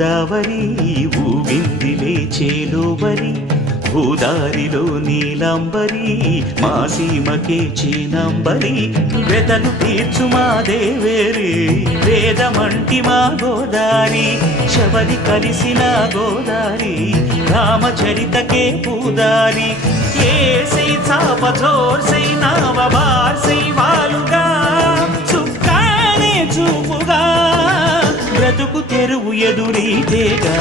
గోదావరి ఊగిందిలే చేలోబరి భూదారిలో నీలాంబరి మా సీమకే చీనాంబరి వెతలు తీర్చు మా దేవేరి వేదమంటి మా గోదారి శబరి కలిసిన గోదారి రామచరితకే పూదారి ఏసై చాప చోర్సై నావ బార్సై వాలుగా చుక్కానే చూపుగా బ్రతుకు తెరువు ఎదురీతేగా